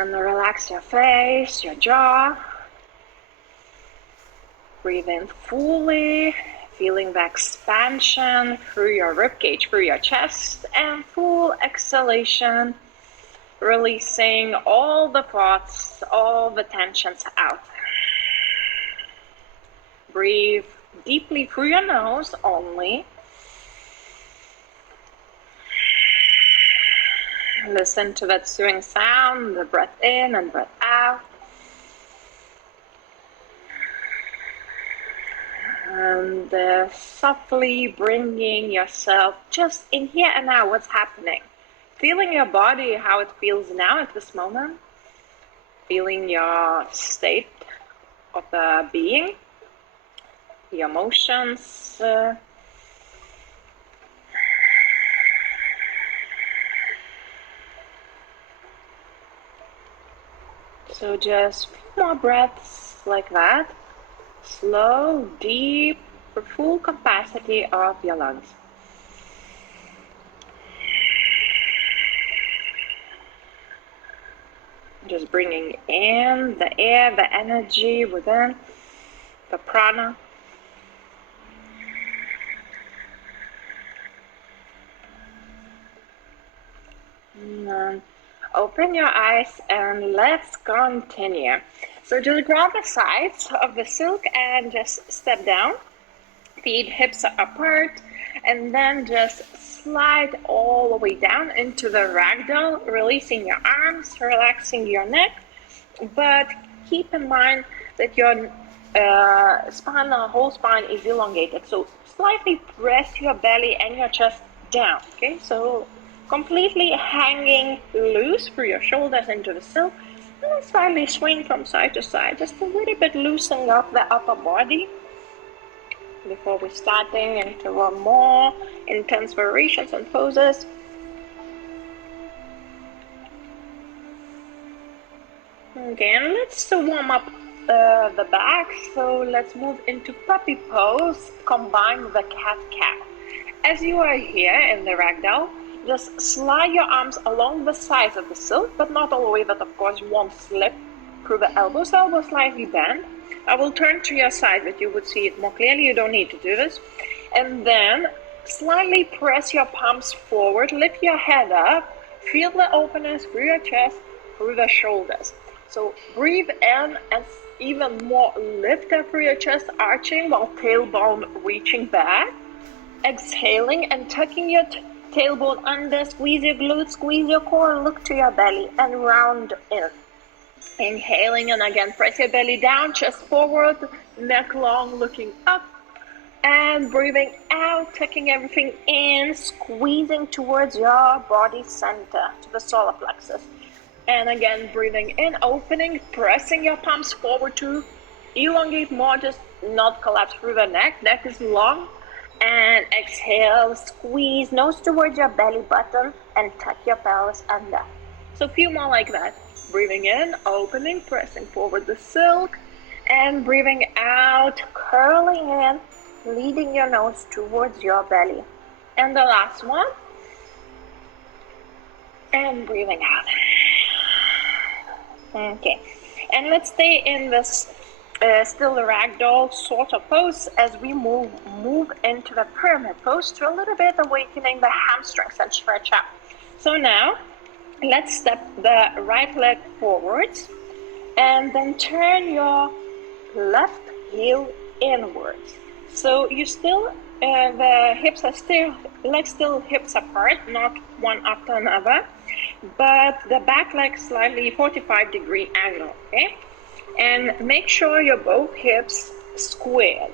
And relax your face, your jaw. Breathe in fully, feeling the expansion through your ribcage, through your chest, and full exhalation, releasing all the thoughts, all the tensions out. Breathe deeply through your nose only. Listen to that soothing sound, the breath in and breath out. And softly bringing yourself just in here and now, what's happening. Feeling your body, how it feels now at this moment. Feeling your state of being, the emotions. So just a few more breaths like that. Slow, deep, for full capacity of your lungs. Just bringing in the air, the energy within, the prana. And open your eyes and let's continue. So just grab the sides of the silk and just step down. Feet, hips are apart, and then just slide all the way down into the ragdoll, releasing your arms, relaxing your neck. But keep in mind that your spine, the whole spine is elongated. So slightly press your belly and your chest down. Okay, so completely hanging loose through your shoulders into the silk. And then slightly swing from side to side, just a little bit loosening up the upper body before we're starting into one more intense variations and poses. Okay, and let's warm up the back. So let's move into puppy pose, combine with the cat-cow. As you are here in the ragdoll, just slide your arms along the sides of the silk, but not all the way, that of course you won't slip through the elbows. Elbows slightly bend. I will turn to your side that you would see it more clearly. You don't need to do this. And then slightly press your palms forward, lift your head up, feel the openness through your chest, through the shoulders. So breathe in and even more lift up through your chest, arching while tailbone reaching back. Exhaling and tucking your tailbone under, squeeze your glutes, squeeze your core, look to your belly and round in. Inhaling and again press your belly down, chest forward, neck long, looking up. And breathing out, tucking everything in, squeezing towards your body center, to the solar plexus. And again, breathing in, opening, pressing your palms forward to elongate more, just not collapse through the neck. Neck is long. And exhale, squeeze, nose towards your belly button and tuck your pelvis under. So a few more like that. Breathing in, opening, pressing forward the silk. And breathing out, curling in, leading your nose towards your belly. And the last one. And breathing out. Okay, and let's stay in this still the ragdoll sort of pose as we move into the pyramid pose to a little bit awakening the hamstrings and stretch out. So now let's step the right leg forwards and then turn your left heel inwards. So you still the hips are still, legs still hips apart, not one after another, but the back leg slightly 45-degree angle, okay? And make sure your both hips squared.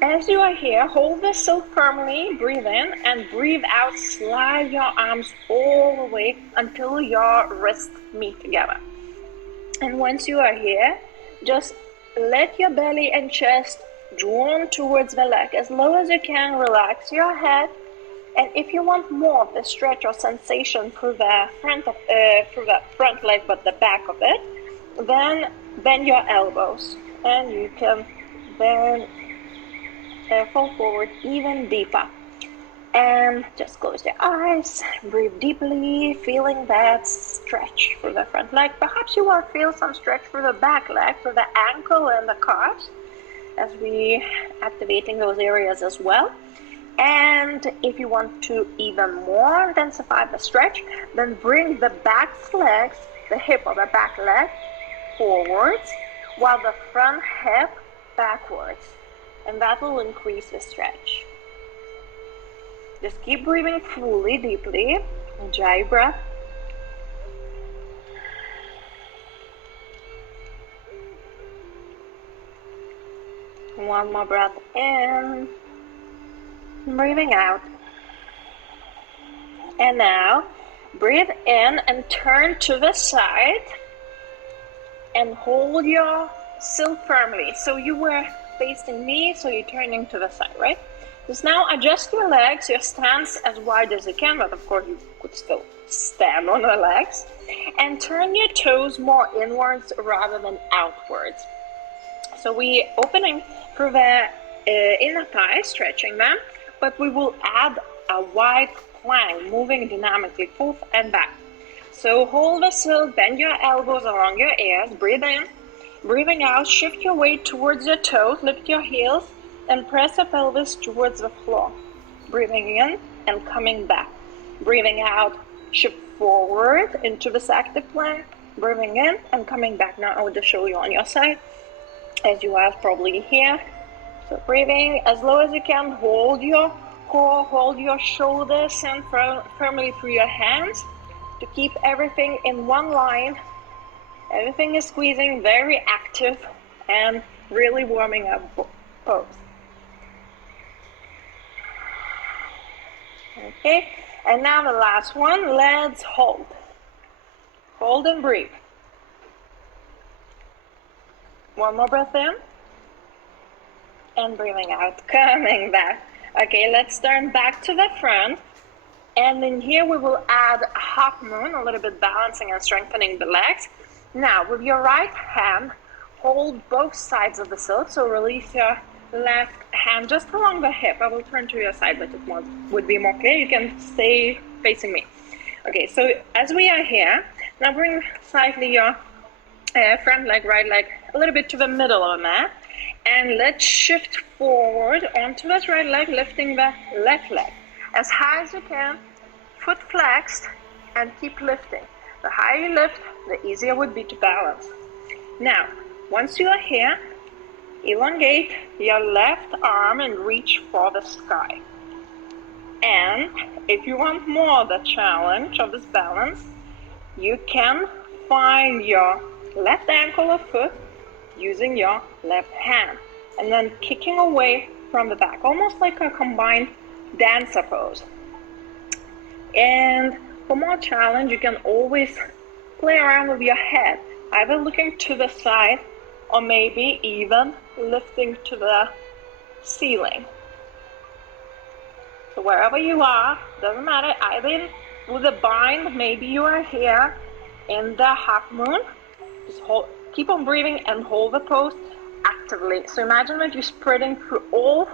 As you are here, hold the silk firmly, breathe in and breathe out, slide your arms all the way until your wrists meet together. And once you are here, just let your belly and chest drawn towards the leg as low as you can. Relax your head, and if you want more of the stretch or sensation through the front leg but the back of it, then bend your elbows and you can then fall forward even deeper. And just close your eyes, breathe deeply, feeling that stretch through the front leg. Perhaps you will feel some stretch through the back leg, through the ankle and the calves, as we activating those areas as well. And if you want to even more intensify the stretch, then bring the back legs, the hip of the back leg forwards, while the front hip backwards. And that will increase the stretch. Just keep breathing fully, deeply. Enjoy your breath. One more breath in. Breathing out. And now, breathe in and turn to the side. And hold your silk firmly. So you were facing me, so you're turning to the side, right? Just now adjust your legs, your stance as wide as you can, but of course you could still stand on the legs. And turn your toes more inwards rather than outwards. So we opening through the inner thighs, stretching them, but we will add a wide plank, moving dynamically forth and back. So hold the silk, bend your elbows along your ears, breathe in, breathing out, shift your weight towards your toes, lift your heels, and press your pelvis towards the floor. Breathing in and coming back. Breathing out, shift forward into this active plank. Breathing in and coming back. Now I will just show you on your side, as you are probably here. So breathing as low as you can, hold your core, hold your shoulders, and firmly through your hands to keep everything in one line. Everything is squeezing, very active, and really warming up pose. Okay, and now the last one, let's hold. Hold and breathe. One more breath in. And breathing out, coming back. Okay, let's turn back to the front. And in here we will add a half moon, a little bit balancing and strengthening the legs. Now, with your right hand, hold both sides of the silk. So release your left hand just along the hip. I will turn to your side, but it would be more clear. You can stay facing me. Okay, so as we are here, now bring slightly your front leg, right leg, a little bit to the middle of the mat. And let's shift forward onto this right leg, lifting the left leg as high as you can, foot flexed, and keep lifting. The higher you lift, the easier it would be to balance. Now, once you are here, elongate your left arm and reach for the sky. And if you want more of the challenge of this balance, you can find your left ankle or foot using your left hand and then kicking away from the back, almost like a combined dancer pose. And for more challenge, you can always play around with your head, either looking to the side or maybe even lifting to the ceiling. So wherever you are, doesn't matter, either with a bind, maybe you are here in the half moon, just keep on breathing and hold the pose actively. So imagine that you're spreading through all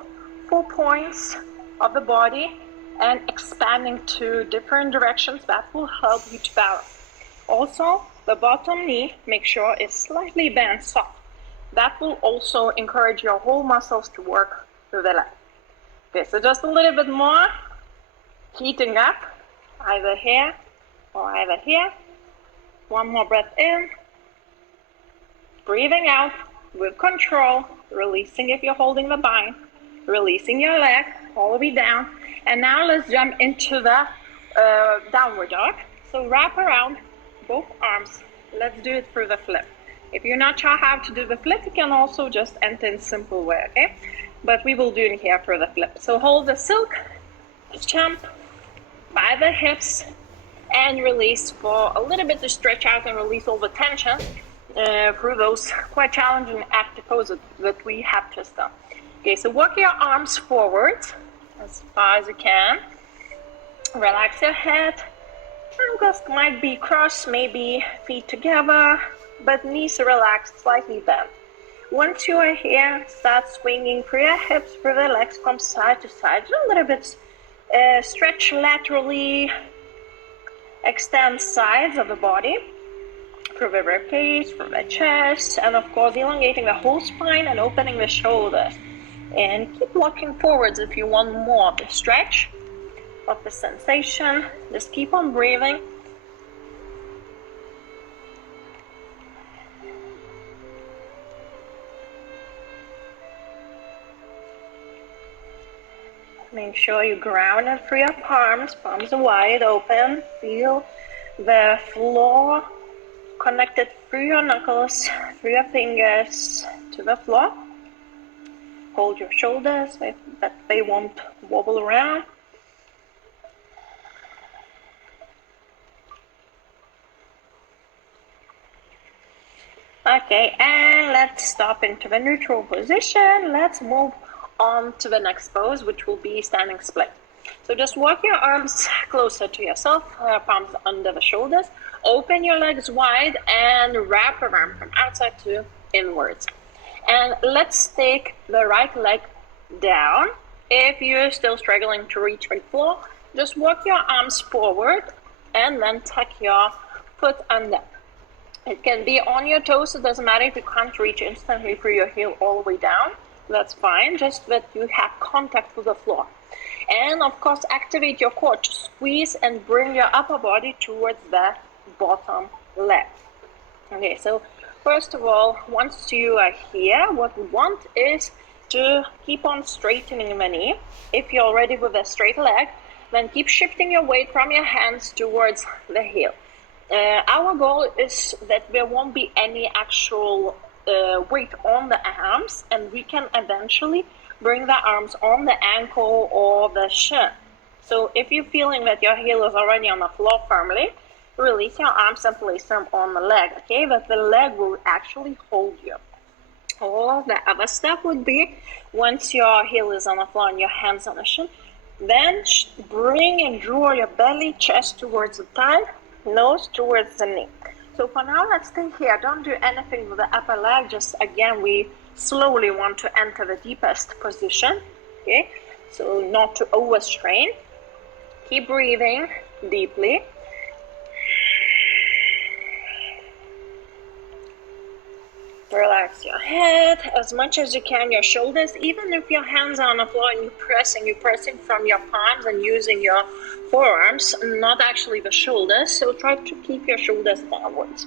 4 points of the body and expanding to different directions. That will help you to balance. Also, the bottom knee, make sure is slightly bent, soft. That will also encourage your whole muscles to work through the leg. Okay, so just a little bit more, heating up, either here or either here. One more breath in, breathing out with control, releasing if you're holding the bind, releasing your leg all the way down. And now let's jump into the downward dog. So wrap around both arms. Let's do it through the flip. If you're not sure how to do the flip, you can also just enter in simple way, okay? But we will do it here for the flip. So hold the silk, jump by the hips, and release for a little bit to stretch out and release all the tension through those quite challenging active poses that we have just done. Okay, so walk your arms forward as far as you can. Relax your head. Ankles might be crossed, maybe feet together, but knees relaxed, slightly bent. Once you are here, start swinging through your hips, through the legs from side to side, a little bit Stretch laterally, extend sides of the body through the ribcage, through the chest, and of course elongating the whole spine and opening the shoulders. And keep walking forwards if you want more of the stretch, of the sensation. Just keep on breathing. Make sure you ground it through your palms are wide open. Feel the floor connected through your knuckles, through your fingers to the floor. Hold your shoulders so that they won't wobble around. Okay, and let's stop into the neutral position. Let's move on to the next pose, which will be standing split. So just walk your arms closer to yourself, palms under the shoulders. Open your legs wide and wrap around from outside to inwards. And let's take the right leg down. If you're still struggling to reach the floor, just walk your arms forward and then tuck your foot under. It can be on your toes, it doesn't matter if you can't reach instantly through your heel all the way down. That's fine, just that you have contact with the floor. And of course, activate your core to squeeze and bring your upper body towards the bottom leg. Okay, so first of all, once you are here, what we want is to keep on straightening the knee. If you're already with a straight leg, then keep shifting your weight from your hands towards the heel. Our goal is that there won't be any actual weight on the arms, and we can eventually bring the arms on the ankle or the shin. So if you're feeling that your heel is already on the floor firmly, release your arms and place them on the leg, okay? But the leg will actually hold you. Or the other step would be, once your heel is on the floor and your hands on the shin, then bring and draw your belly, chest towards the thigh, nose towards the knee. So for now, let's stay here. Don't do anything with the upper leg. Just again, we slowly want to enter the deepest position. Okay, so not to overstrain. Keep breathing deeply. Relax your head as much as you can, your shoulders, even if your hands are on the floor and you're pressing from your palms and using your forearms, not actually the shoulders, so try to keep your shoulders downwards.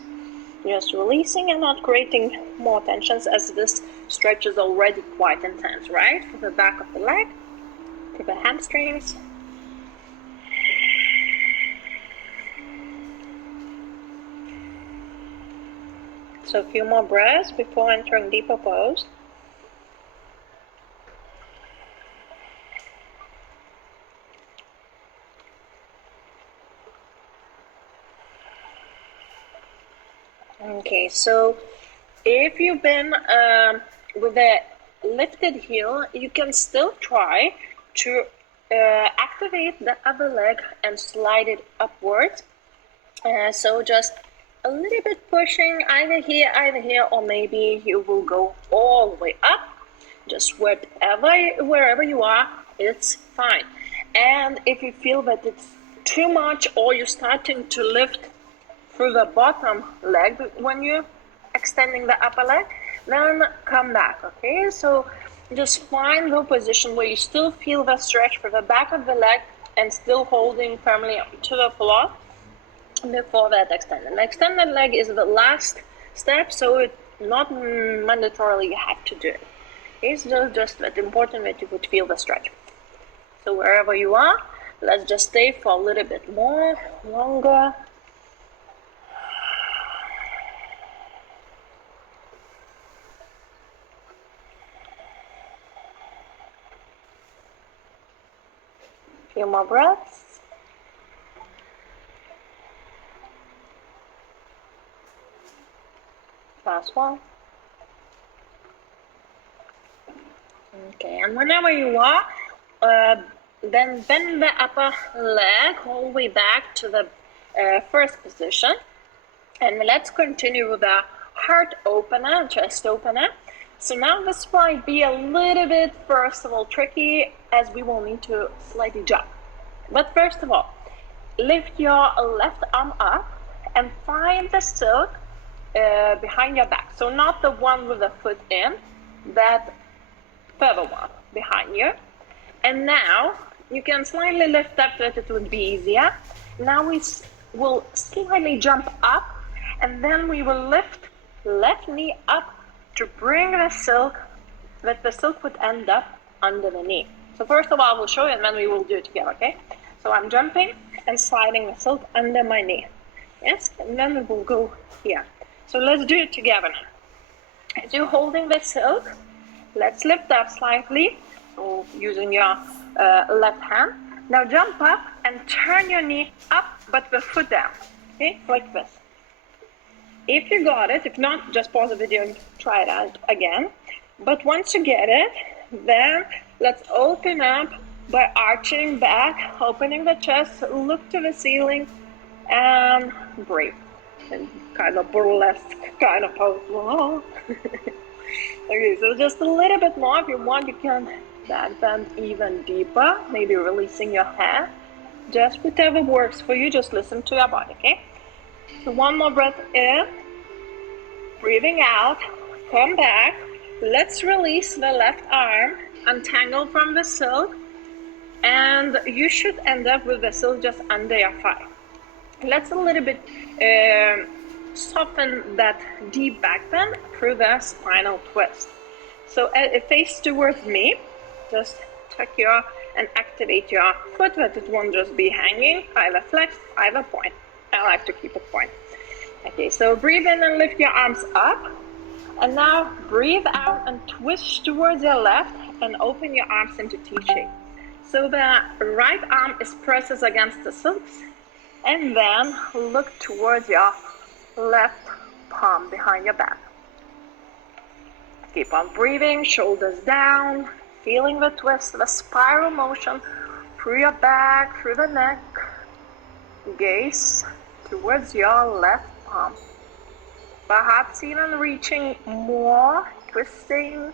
Just releasing and not creating more tensions, as this stretch is already quite intense, right? For the back of the leg, for the hamstrings. So a few more breaths before entering deeper pose. Okay, so if you've been with a lifted heel, you can still try to activate the other leg and slide it upwards. So just a little bit pushing either here, or maybe you will go all the way up. Just wherever you are, it's fine. And if you feel that it's too much, or you're starting to lift through the bottom leg when you're extending the upper leg, then come back, okay? So just find the position where you still feel the stretch for the back of the leg and still holding firmly to the floor before that extended. The extended leg is the last step, so it's not mandatorily you have to do it. It's just that important that you would feel the stretch. So wherever you are, let's just stay for a little bit longer. Few more breaths. Last one. Okay, and whenever you are, then bend the upper leg all the way back to the first position. And let's continue with the heart opener, chest opener. So now this might be a little bit, first of all, tricky, as we will need to slightly jump. But first of all, lift your left arm up and find the silk behind your back. So not the one with the foot in, that further one behind you. And now you can slightly lift up so that it would be easier. Now we will slightly jump up, and then we will lift left knee up to bring the silk, that the silk would end up under the knee. So first of all, we'll show you and then we will do it together, okay? So I'm jumping and sliding the silk under my knee. Yes, and then we will go here. So let's do it together now. As you're holding the silk, let's lift up slightly, so using your left hand. Now jump up and turn your knee up, but the foot down, okay, like this. If you got it, if not, just pause the video and try it out again. But once you get it, then let's open up by arching back, opening the chest, look to the ceiling, and breathe. And kind of burlesque kind of pose. Okay, so just a little bit more. If you want, you can back bend even deeper, maybe releasing your head. Just whatever works for you, just listen to your body, okay? So one more breath in, breathing out, come back. Let's release the left arm, untangle from the silk, and you should end up with the silk just under your thigh. Let's a little bit soften that deep back bend through the spinal twist. So face towards me, just tuck your and activate your foot, that it won't just be hanging, either flex, either point. I like to keep it point. Okay, so breathe in and lift your arms up. And now breathe out and twist towards your left and open your arms into T shape. So the right arm is presses against the silks, and then look towards your left palm behind your back. Keep on breathing, shoulders down, feeling the twist, the spiral motion through your back, through the neck. Gaze towards your left palm. Perhaps even reaching more, twisting.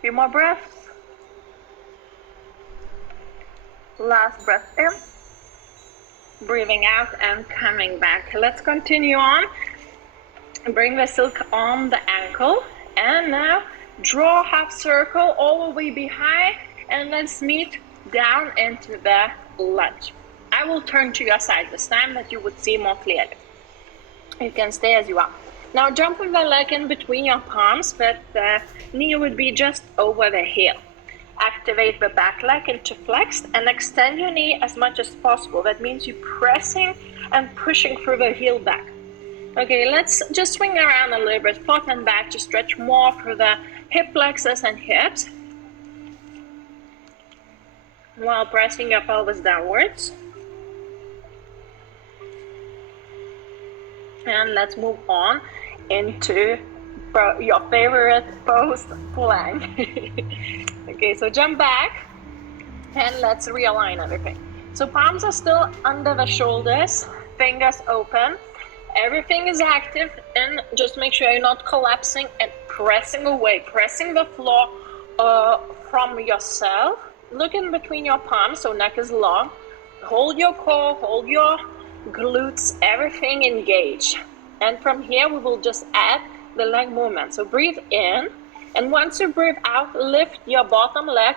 Few more breaths. Last breath in. Breathing out and coming back. Let's continue on. Bring the silk on the ankle. And now draw half circle all the way behind. And let's meet down into the lunge. I will turn to your side this time that you would see more clearly. You can stay as you are. Now jump with the leg in between your palms, but the knee would be just over the heel. Activate the back leg into flexed and extend your knee as much as possible. That means you're pressing and pushing through the heel back. Okay, let's just swing around a little bit, front and back to stretch more through the hip flexors and hips, while pressing your pelvis downwards. And let's move on into your favorite pose, plank. Okay, so jump back and let's realign everything. So palms are still under the shoulders, fingers open. Everything is active, and just make sure you're not collapsing and pressing away, pressing the floor from yourself. Look in between your palms, so neck is long. Hold your core, hold your glutes, everything engaged. And from here, we will just add the leg movement. So breathe in, and once you breathe out, lift your bottom leg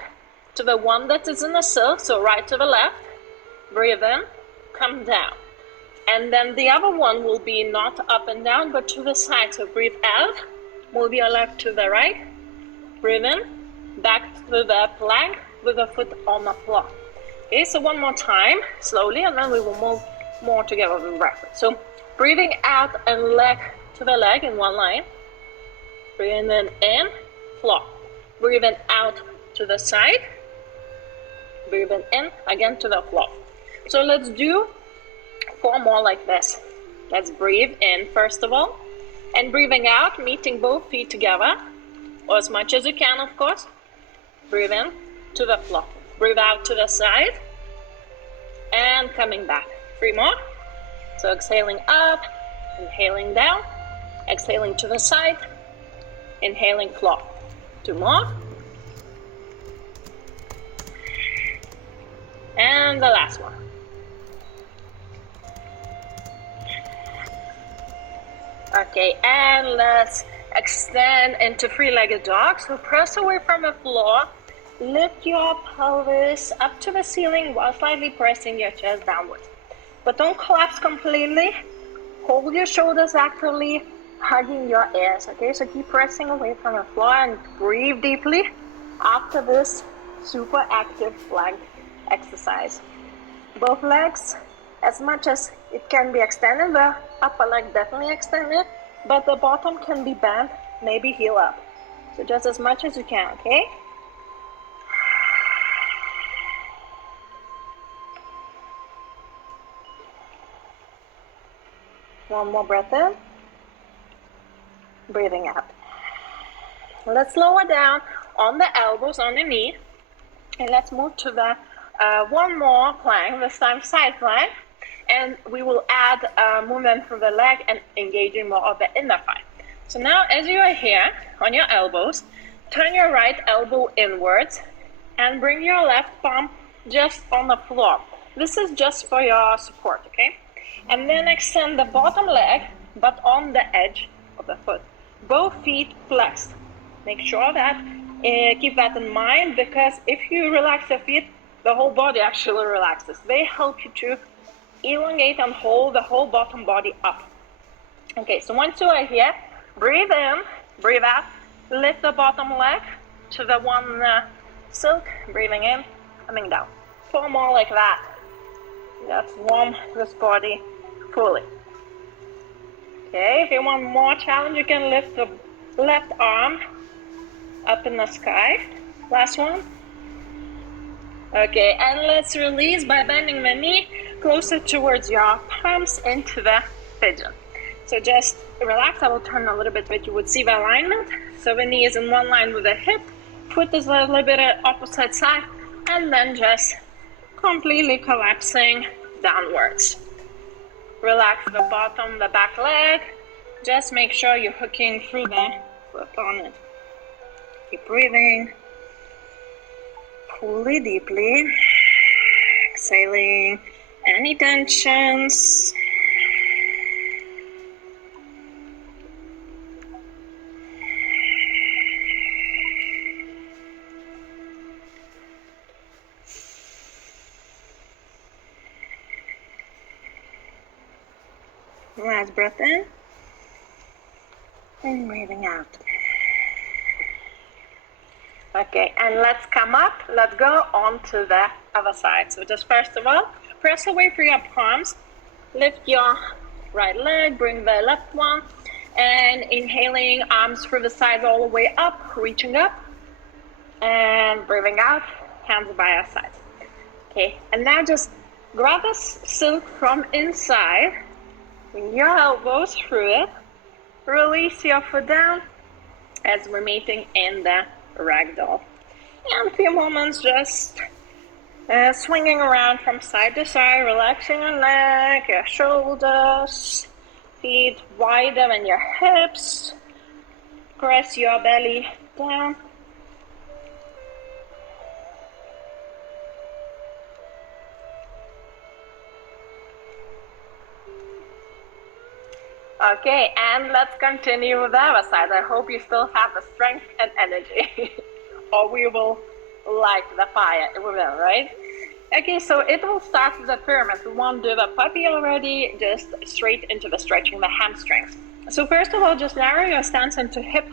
to the one that is in the silk, so right to the left. Breathe in, come down. And then the other one will be not up and down, but to the side. So breathe out, move your left to the right. Breathe in, back to the plank with the foot on the floor. Okay, so one more time, slowly, and then we will move more together with breath. So breathing out and leg to the leg in one line. Breathing in, floor. Breathing out to the side. Breathing in, again to the floor. So let's do 4 more like this. Let's breathe in first of all, and breathing out, meeting both feet together, or as much as you can, of course. Breathe in to the floor. Breathe out to the side, and coming back. 3 more. So exhaling up, inhaling down, exhaling to the side, inhaling floor. 2 more. And the last one. Okay, and let's extend into three-legged dog. So press away from the floor. Lift your pelvis up to the ceiling while slightly pressing your chest downwards. But don't collapse completely. Hold your shoulders actively, hugging your ears. Okay, so keep pressing away from the floor and breathe deeply after this super active leg exercise. Both legs, as much as it can be extended, the upper leg definitely extended, but the bottom can be bent, maybe heel up. So just as much as you can, okay? One more breath in. Breathing out. Let's lower down on the elbows, on the knee, and let's move to the one more plank, this time side plank, and we will add movement through the leg and engaging more of the inner thigh. So now as you are here on your elbows, turn your right elbow inwards and bring your left palm just on the floor. This is just for your support, okay? And then extend the bottom leg, but on the edge of the foot. Both feet flexed. Make sure that, keep that in mind, because if you relax the feet, the whole body actually relaxes. They help you to elongate and hold the whole bottom body up. Okay, so once you are here, breathe in, breathe out, lift the bottom leg to the one silk, breathing in, coming down. 4 more like that. Let's warm this body fully. Okay, if you want more challenge, you can lift the left arm up in the sky. Last one. Okay, and let's release by bending the knee closer towards your palms into the pigeon. So just relax. I will turn a little bit, but you would see the alignment. So the knee is in one line with the hip, foot is a little bit at opposite side, and then just completely collapsing downwards. Relax the bottom, the back leg. Just make sure you're hooking through the foot on it. Keep breathing fully, deeply. Exhaling any tensions. Last breath in. And breathing out. Okay, and let's come up. Let's go on to the other side. So just first of all, press away through your palms. Lift your right leg, bring the left one, and inhaling, arms through the sides all the way up, reaching up, and breathing out, hands by our sides. Okay, and now just grab the silk from inside, bring your elbows through it, release your foot down as we're meeting in the ragdoll. And a few moments just swinging around from side to side, relaxing your neck, your shoulders, feet wider than your hips. Press your belly down. Okay, and let's continue with the other side. I hope you still have the strength and energy, or we will light the fire within, right? Okay, so it will start with the pyramid. We won't do the puppy already, just straight into the stretching the hamstrings. So first of all, just narrow your stance into hip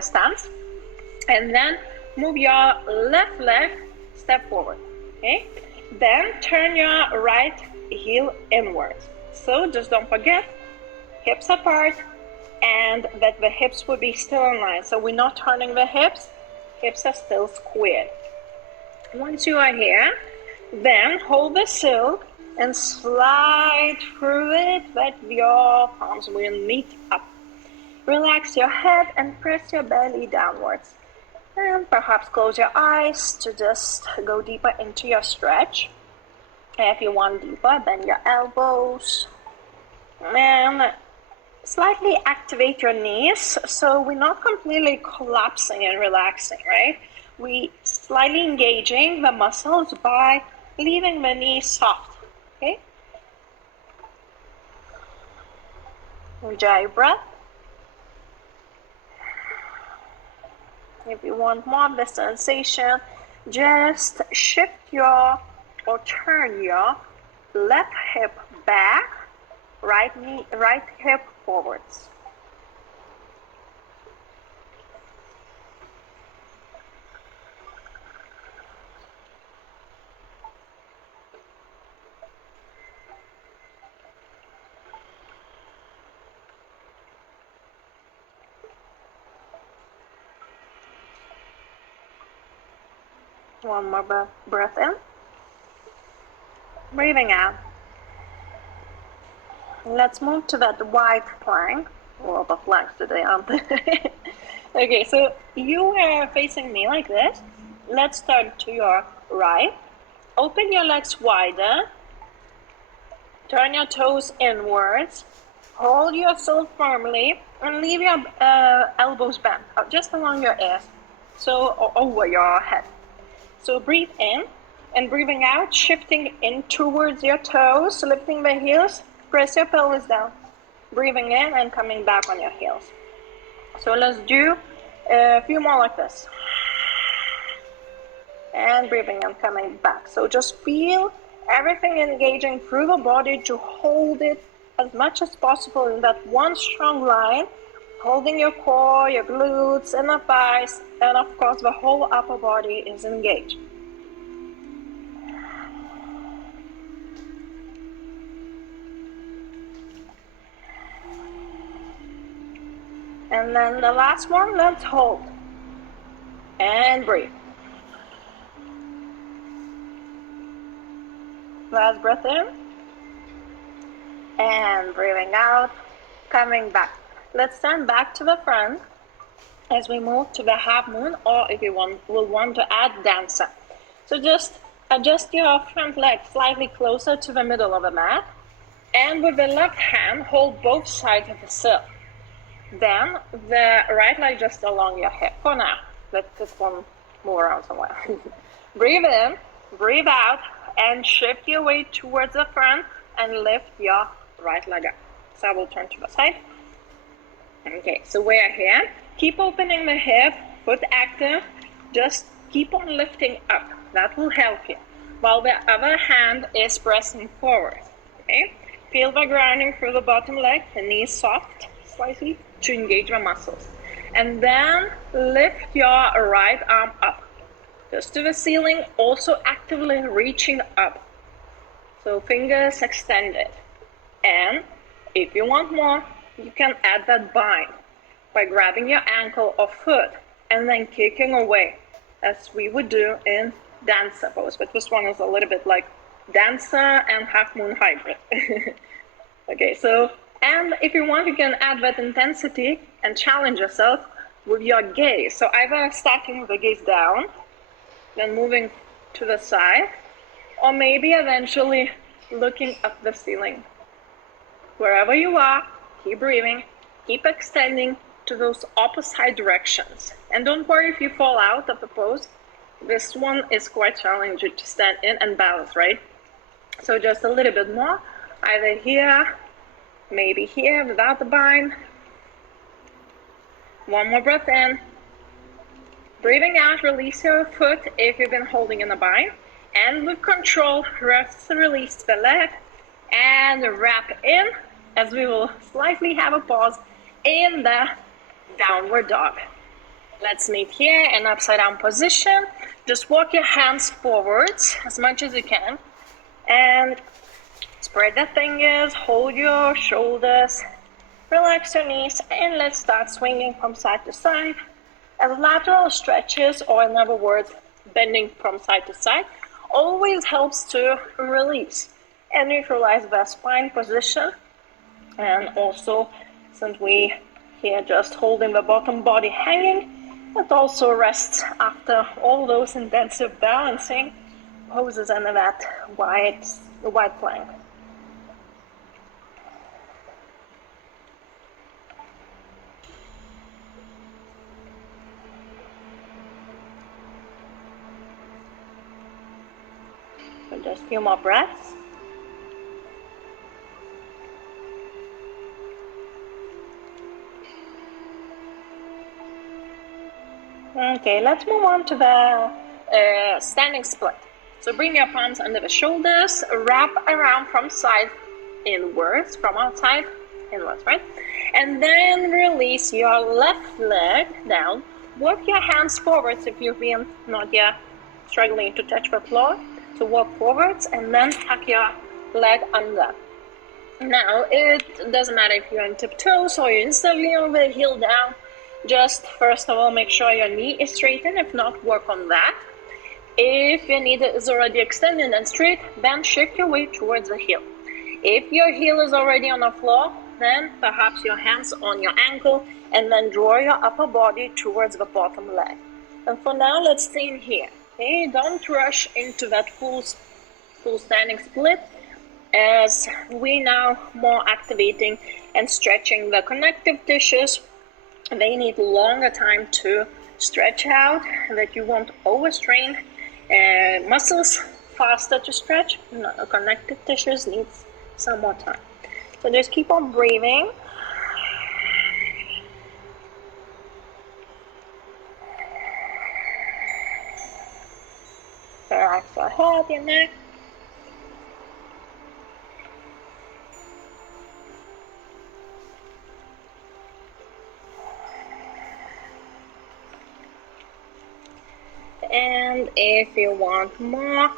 stance, and then move your left leg, step forward, okay? Then turn your right heel inwards. So just don't forget, hips apart, and that the hips will be still in line. So we're not turning the hips are still squared. Once you are here, then hold the silk and slide through it, that your palms will meet up. Relax your head and press your belly downwards. And perhaps close your eyes to just go deeper into your stretch. If you want deeper, bend your elbows and slightly activate your knees, so we're not completely collapsing and relaxing, right? we slightly engaging the muscles by leaving the knees soft, okay? Enjoy your breath. If you want more of the sensation, just shift your or turn your left hip back, right hip forwards. One more breath in. Breathing out. Let's move to that wide plank. A lot of planks today, aren't they? Okay, so you are facing me like this. Let's turn to your right. Open your legs wider. Turn your toes inwards. Hold yourself firmly and leave your elbows bent, just along your ears, so over your head. So breathe in, and breathing out, shifting in towards your toes, lifting the heels, press your pelvis down. Breathing in and coming back on your heels. So let's do a few more like this. And breathing and coming back. So just feel everything engaging through the body to hold it as much as possible in that one strong line, holding your core, your glutes, and the thighs, and of course the whole upper body is engaged. And then the last one, let's hold and breathe. Last breath in and breathing out, coming back. Let's turn back to the front as we move to the half moon, or if you will want to add dancer. So just adjust your front leg slightly closer to the middle of the mat, and with the left hand hold both sides of the sill. Then the right leg just along your hip for now. Let this one move around somewhere. Breathe in, breathe out, and shift your weight towards the front and lift your right leg up. So I will turn to the side. Okay, so we are here. Keep opening the hip, foot active. Just keep on lifting up. That will help you. While the other hand is pressing forward. Okay? Feel the grounding through the bottom leg, the knees soft, slightly, to engage the muscles. And then lift your right arm up. Just to the ceiling, also actively reaching up. So fingers extended. And if you want more, you can add that bind by grabbing your ankle or foot and then kicking away, as we would do in dancer pose. But this one is a little bit like dancer and half moon hybrid. Okay, so, and if you want, you can add that intensity and challenge yourself with your gaze. So either starting with the gaze down, then moving to the side, or maybe eventually looking up the ceiling. Wherever you are, keep breathing, keep extending to those opposite directions. And don't worry if you fall out of the pose. This one is quite challenging to stand in and balance, right? So just a little bit more, either here, maybe here without the bind. One more breath in. Breathing out, release your foot if you've been holding in a bind. And with control, release the leg and wrap in, as we will slightly have a pause in the downward dog. Let's meet here in upside down position. Just walk your hands forwards as much as you can and spread the fingers, hold your shoulders, relax your knees, and let's start swinging from side to side. As lateral stretches, or in other words, bending from side to side, always helps to release and neutralize the spine position. And also, since we here just holding the bottom body hanging, it also rests after all those intensive balancing poses under that wide plank. So just a few more breaths. Okay, let's move on to the standing split. So bring your palms under the shoulders, wrap around from side inwards, from outside inwards, right? And then release your left leg down. Walk your hands forwards if you've been not yet struggling to touch the floor. So walk forwards and then tuck your leg under. Now, it doesn't matter if you're on tiptoes or you're instantly on the heel down. Just first of all, make sure your knee is straightened. If not, work on that. If your knee is already extended and straight, then shift your weight towards the heel. If your heel is already on the floor, then perhaps your hands on your ankle and then draw your upper body towards the bottom leg. And for now, let's stay in here. Okay, don't rush into that full standing split, as we now more activating and stretching the connective tissues. They need longer time to stretch out, that you won't overstrain muscles, faster to stretch. Connective tissues needs some more time. So just keep on breathing. Relax your head, your neck. And if you want more,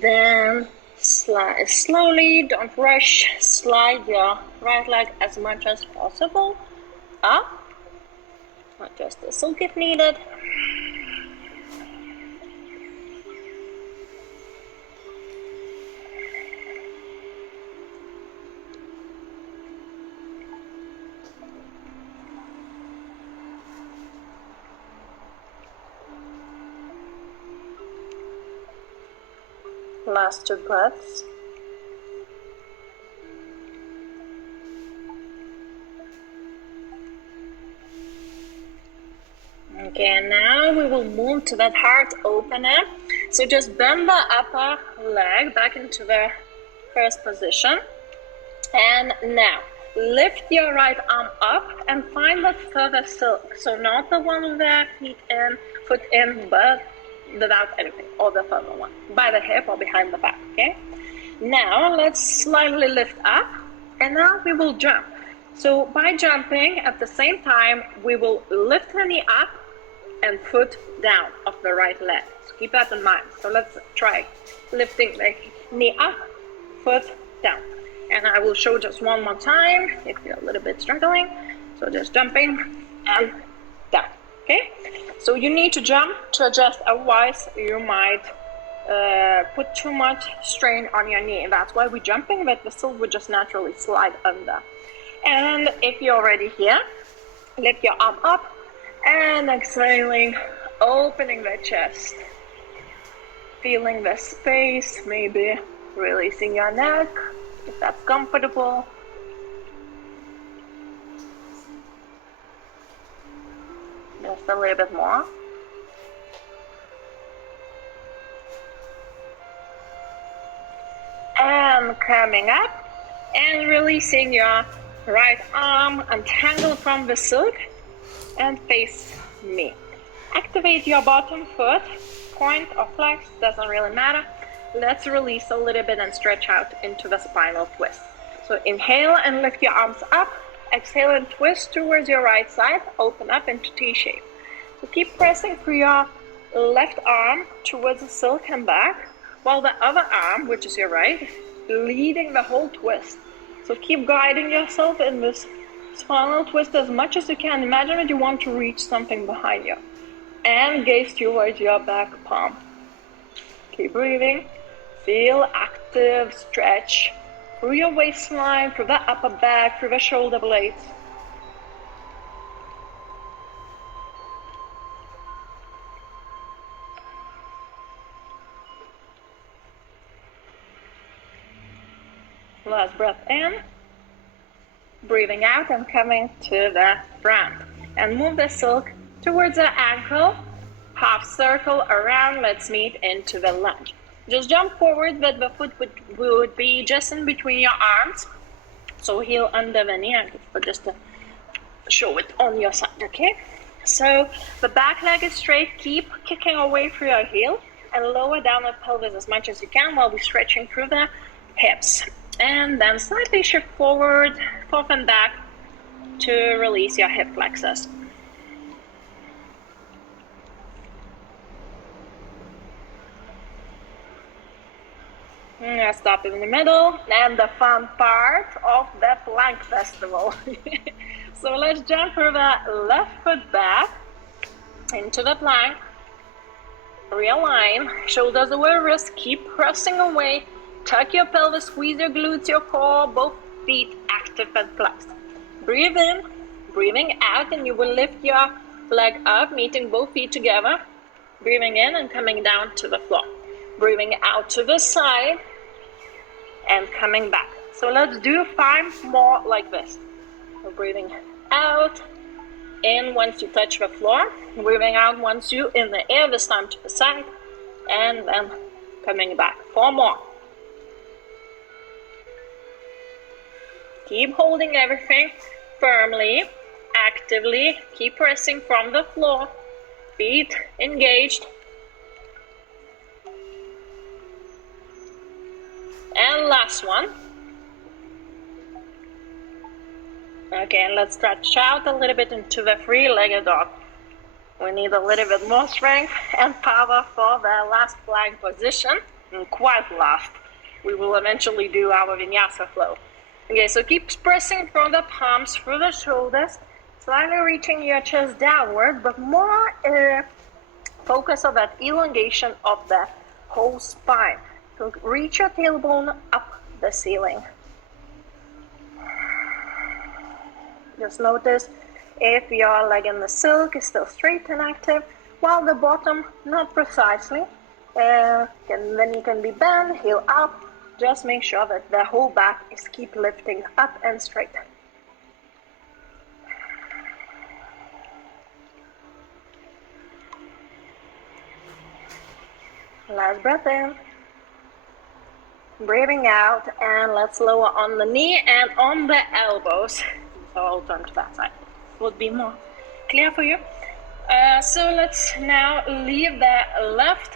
then slowly, don't rush, slide your right leg as much as possible up, not just the silk if needed. Last 2 breaths. Okay, and now we will move to that heart opener. So just bend the upper leg back into the first position. And now lift your right arm up and find that further silk. So not the one with the foot in, but without anything, or the further one, by the hip or behind the back, okay? Now let's slightly lift up, and now we will jump. So by jumping at the same time, we will lift the knee up and foot down of the right leg. So keep that in mind. So let's try lifting the knee up, foot down. And I will show just one more time if you're a little bit struggling. So just jumping and down, okay? So you need to jump to adjust, otherwise you might put too much strain on your knee. And that's why we're jumping, but the silk would just naturally slide under. And if you're already here, lift your arm up and exhaling, opening the chest. Feeling the space, maybe releasing your neck, if that's comfortable. Just a little bit more. And coming up and releasing your right arm, untangle from the silk and face me. Activate your bottom foot, point or flex, doesn't really matter. Let's release a little bit and stretch out into the spinal twist. So inhale and lift your arms up. Exhale and twist towards your right side, open up into T-shape. So keep pressing through your left arm towards the silk and back, while the other arm, which is your right, leading the whole twist. So keep guiding yourself in this spinal twist as much as you can. Imagine that you want to reach something behind you. And gaze towards your back palm. Keep breathing. Feel active stretch through your waistline, through the upper back, through the shoulder blades. Last breath in. Breathing out and coming to the front. And move the silk towards the ankle. Half circle around. Let's meet into the lunge. Just jump forward, but the foot would be just in between your arms. So heel under the knee, but just to show it on your side, okay? So the back leg is straight, keep kicking away through your heel and lower down the pelvis as much as you can while we're stretching through the hips. And then slightly shift forward, forth and back to release your hip flexors. Stop in the middle, and the fun part of the plank festival. So let's jump through the left foot back into the plank. Realign, shoulders away, wrists, keep pressing away. Tuck your pelvis, squeeze your glutes, your core, both feet active and flexed. Breathe in, breathing out, and you will lift your leg up, meeting both feet together. Breathing in and coming down to the floor. Breathing out to the side and coming back. So let's do 5 more like this. So breathing out, in once you touch the floor, breathing out once you in the air, this time to the side, and then coming back. 4 more. Keep holding everything firmly, actively, keep pressing from the floor, feet engaged. And last one. Okay, and let's stretch out a little bit into the 3-legged dog. We need a little bit more strength and power for the last plank position. And quite last. We will eventually do our vinyasa flow. Okay, so keep pressing from the palms through the shoulders, slightly reaching your chest downward, but more focus on that elongation of the whole spine. So reach your tailbone up the ceiling. Just notice if your leg in the silk is still straight and active, while the bottom not precisely. Then you can be bent, heel up. Just make sure that the whole back is keep lifting up and straight. Last breath in. Breathing out, and let's lower on the knee and on the elbows. So I'll turn to that side. Would be more clear for you. So let's now leave the left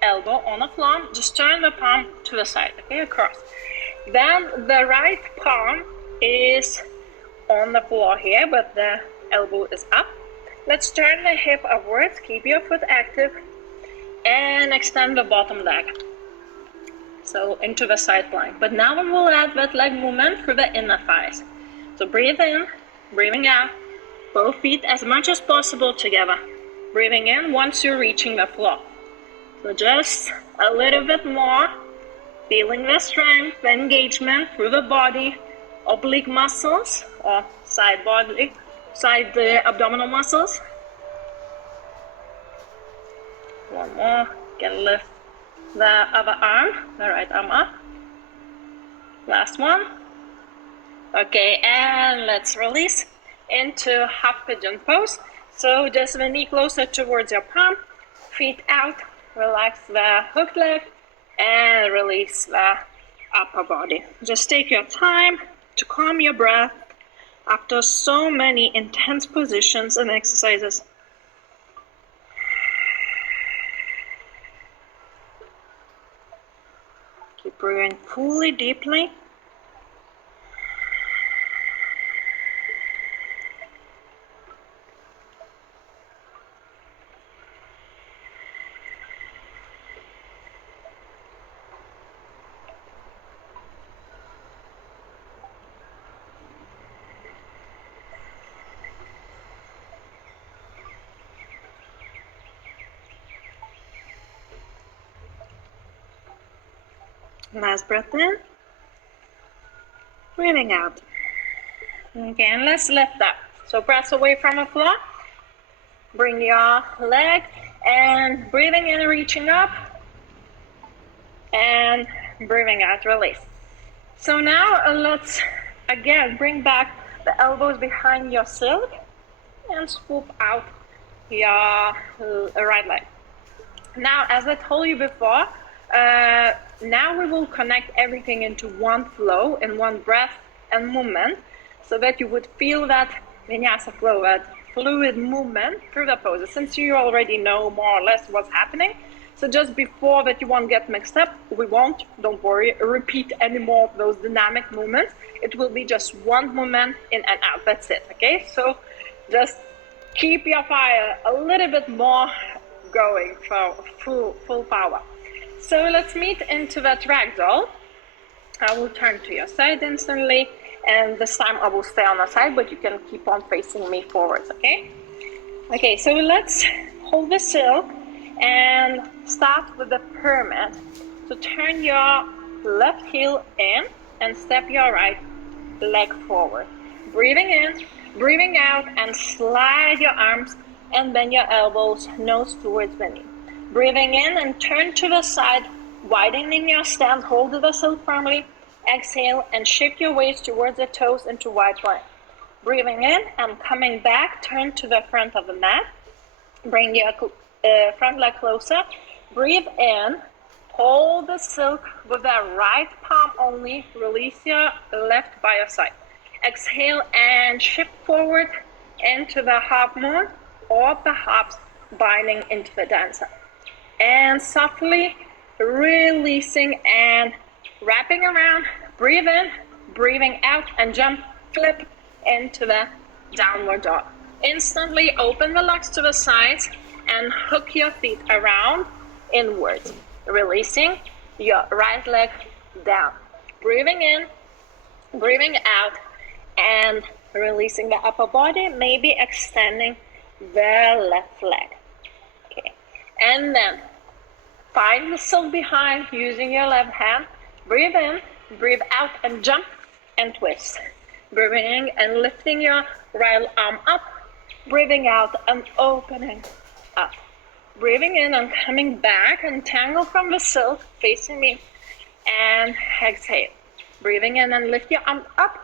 elbow on the floor. Just turn the palm to the side, okay, across. Then the right palm is on the floor here, but the elbow is up. Let's turn the hip upwards. Keep your foot active and extend the bottom leg. So into the side plank. But now we will add that leg movement through the inner thighs. So breathe in, breathing out, both feet as much as possible together. Breathing in once you're reaching the floor. So just a little bit more, feeling the strength, the engagement through the body, oblique muscles or side abdominal muscles. One more, you can lift the other arm, the right arm up. Last one. Okay, and let's release into half pigeon pose. So just the knee closer towards your palm, feet out, relax the hooked leg, and release the upper body. Just take your time to calm your breath after so many intense positions and exercises. Keep breathing fully, deeply. Last breath in, breathing out. Okay, and let's lift up. So press away from the floor, bring your leg, and breathing in, reaching up, and breathing out, release. So now let's again bring back the elbows behind your silk and swoop out your right leg. Now, as I told you before, Now we will connect everything into one flow and one breath and movement, so that you would feel that vinyasa flow, that fluid movement through the poses. Since you already know more or less what's happening, so just before that you won't get mixed up, we won't, don't worry, repeat any more of those dynamic movements. It will be just one movement in and out, that's it, okay? So just keep your fire a little bit more going for full power. So let's meet into that ragdoll. I will turn to your side instantly, and this time I will stay on the side, but you can keep on facing me forwards, okay? Okay, so let's hold the silk and start with the pyramid. So turn your left heel in and step your right leg forward. Breathing in, breathing out, and slide your arms and bend your elbows, nose towards the knee. Breathing in and turn to the side, widening your stance, hold the silk firmly. Exhale and shift your waist towards the toes into wide plank. Breathing in and coming back, turn to the front of the mat. Bring your front leg closer. Breathe in, hold the silk with the right palm only. Release your left by your side. Exhale and shift forward into the half moon or perhaps binding into the dancer. And softly releasing and wrapping around. Breathe in, breathing out, and jump, flip into the downward dog. Instantly open the legs to the sides and hook your feet around inwards, releasing your right leg down. Breathing in, breathing out, and releasing the upper body, maybe extending the left leg. Okay, and then find the silk behind using your left hand. Breathe in, breathe out, and jump and twist. Breathing in and lifting your right arm up. Breathing out and opening up. Breathing in and coming back, entangle from the silk, facing me, and exhale. Breathing in and lift your arm up.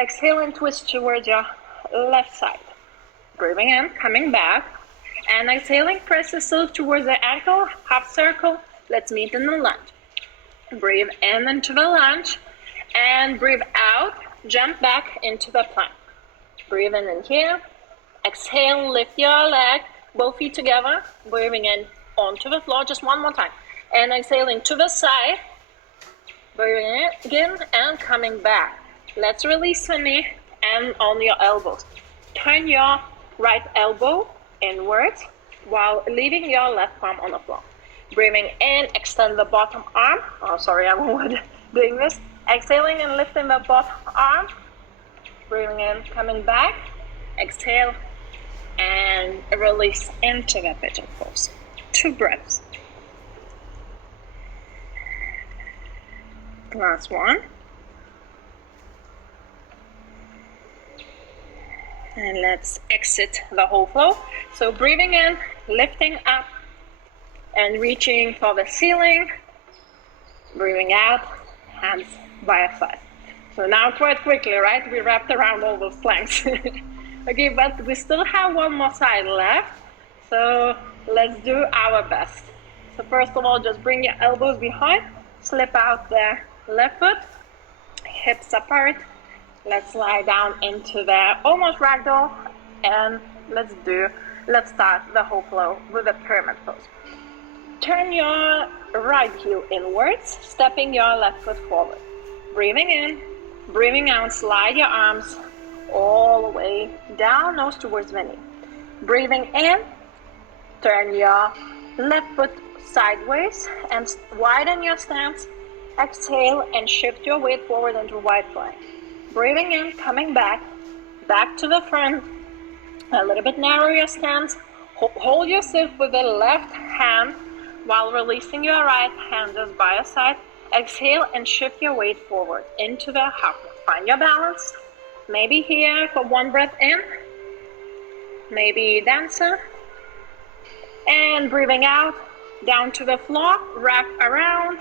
Exhale and twist towards your left side. Breathing in, coming back, and exhaling, press the silk towards the ankle, half circle. Let's meet in the lunge. Breathe in into the lunge, and breathe out, jump back into the plank. Breathe in here. Exhale, lift your leg, both feet together. Breathing in onto the floor, just one more time. And exhaling to the side. Breathing in and coming back. Let's release the knee and on your elbows. Turn your right elbow inwards while leaving your left palm on the floor. Breathing in, extend the bottom arm. Oh, sorry, I'm doing this. Exhaling and lifting the bottom arm. Breathing in, coming back. Exhale and release into the pigeon pose. 2 breaths. Last one. And let's exit the whole flow. So breathing in, lifting up, and reaching for the ceiling. Breathing out, hands by your side. So now quite quickly, right? We wrapped around all those planks. Okay, but we still have one more side left. So let's do our best. So first of all, just bring your elbows behind. Slip out the left foot. Hips apart. Let's lie down into the almost ragdoll. And let's start the whole flow with a pyramid pose. Turn your right heel inwards, stepping your left foot forward. Breathing in, breathing out, slide your arms all the way down, nose towards the knee. Breathing in, turn your left foot sideways and widen your stance. Exhale and shift your weight forward into wide plank. Breathing in, coming back to the front. A little bit narrow your stance. Hold yourself with the left hand while releasing your right hand just by your side. Exhale and shift your weight forward into the half. Find your balance. Maybe here for 1 breath in. Maybe dancer. And breathing out, down to the floor, wrap around,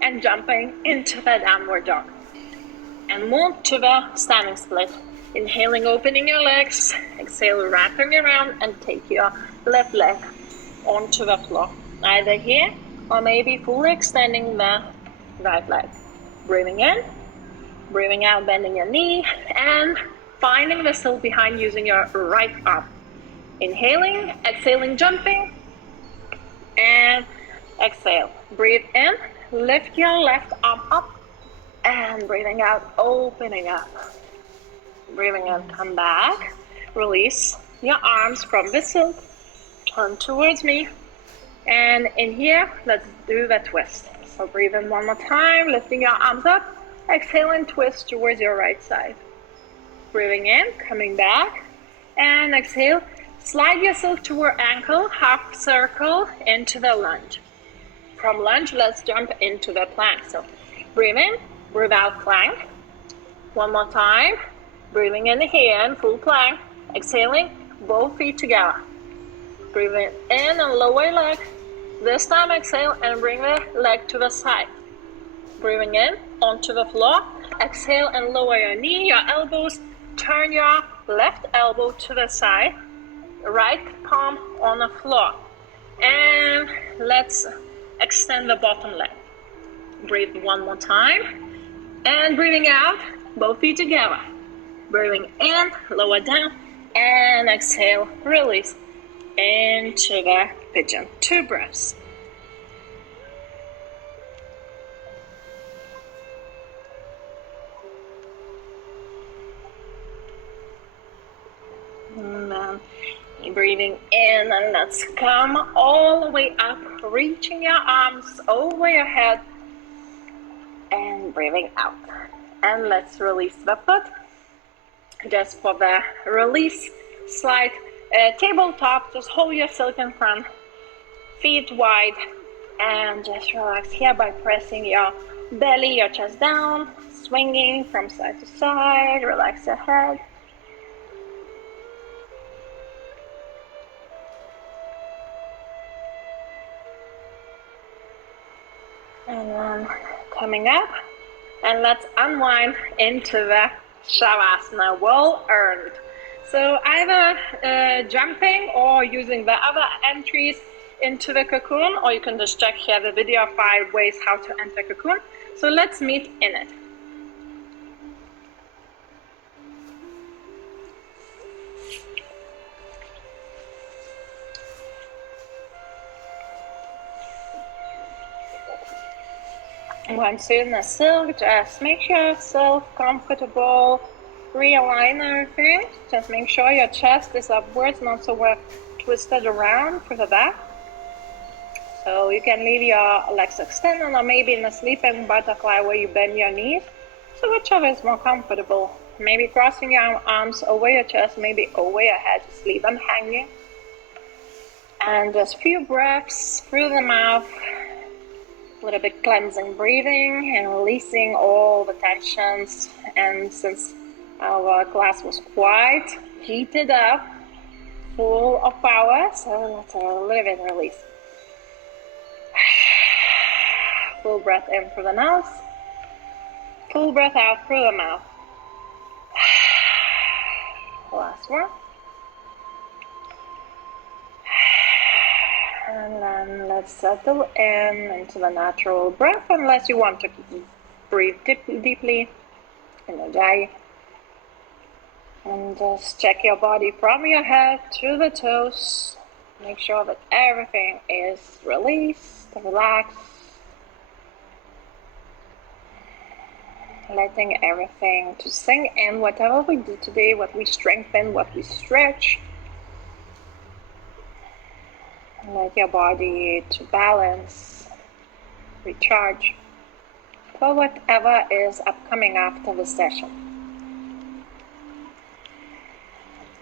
and jumping into the downward dog. And move to the standing split. Inhaling, opening your legs. Exhale, wrapping around, and take your left leg onto the floor. Either here or maybe fully extending the right leg. Breathing in, breathing out, bending your knee, and finding the silk behind using your right arm. Inhaling, exhaling, jumping, and exhale. Breathe in, lift your left arm up, and breathing out, opening up. Breathing in, come back, release your arms from the silk, turn towards me, and in here, let's do the twist. So breathe in one more time, lifting your arms up, exhale and twist towards your right side. Breathing in, coming back, and exhale. Slide yourself toward ankle, half circle into the lunge. From lunge, let's jump into the plank. So breathe in, breathe out, plank. One more time. Breathing in here, full plank. Exhaling, both feet together. Breathing in and lower leg. This time exhale and bring the leg to the side. Breathing in onto the floor. Exhale and lower your knee, your elbows. Turn your left elbow to the side. Right palm on the floor. And let's extend the bottom leg. Breathe one more time. And breathing out, both feet together. Breathing in, lower down, and exhale, release into the pigeon. 2 breaths. And then breathing in, and let's come all the way up, reaching your arms over your head, and breathing out. And let's release the foot. Just for the release, slide tabletop, just hold your silk in front, feet wide, and just relax here by pressing your belly, your chest down, swinging from side to side, relax your head. And then coming up, and let's unwind into the Shavasana, well earned. So either jumping or using the other entries into the cocoon, or you can just check here the video of 5 ways how to enter cocoon. So let's meet in it. Once you're in the silk, just make sure yourself comfortable. Realign everything. Just make sure your chest is upwards, not so well twisted around for the back. So you can leave your legs extended, or maybe in a sleeping butterfly where you bend your knees. So whichever is more comfortable. Maybe crossing your arms over your chest, maybe over your head. Just leave them hanging. And just few breaths through the mouth. A little bit cleansing breathing and releasing all the tensions. And since our class was quite heated up, full of power, so let's a little bit release. Full breath in through the nose, full breath out through the mouth. Last one. And then let's settle into the natural breath, unless you want to breathe deeply in the day. And just check your body from your head to the toes. Make sure that everything is released, relaxed. Letting everything to sink in, whatever we do today, what we strengthen, what we stretch. Let your body to balance, recharge for whatever is upcoming after the session.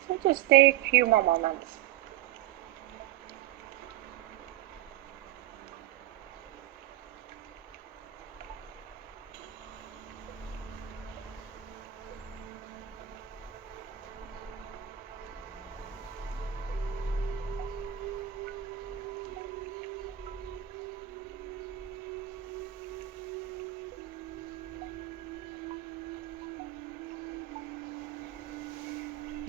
So just take a few more moments.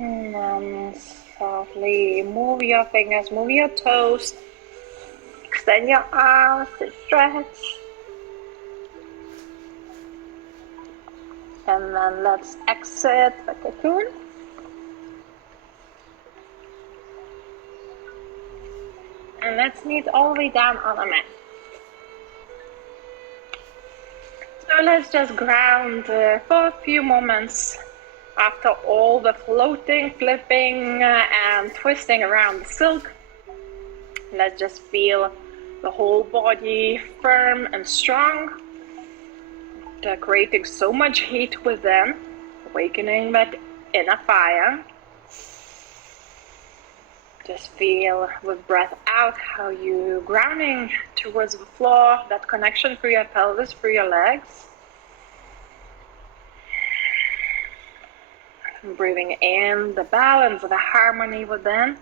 And softly move your fingers, move your toes, Extend your arms to stretch. And then let's exit the cocoon. And let's kneel all the way down on the mat. So let's just ground for a few moments after all the floating, flipping, and twisting around the silk. Let's just feel the whole body firm and strong, creating so much heat within, awakening that inner fire. Just feel with breath out how you grounding towards the floor, that connection through your pelvis, through your legs. And breathing in the balance, the harmony within.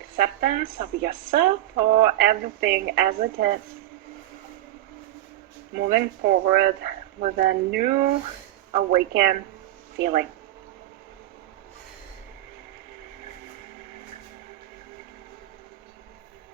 Acceptance of yourself or everything as it is. Moving forward with a new awakened feeling.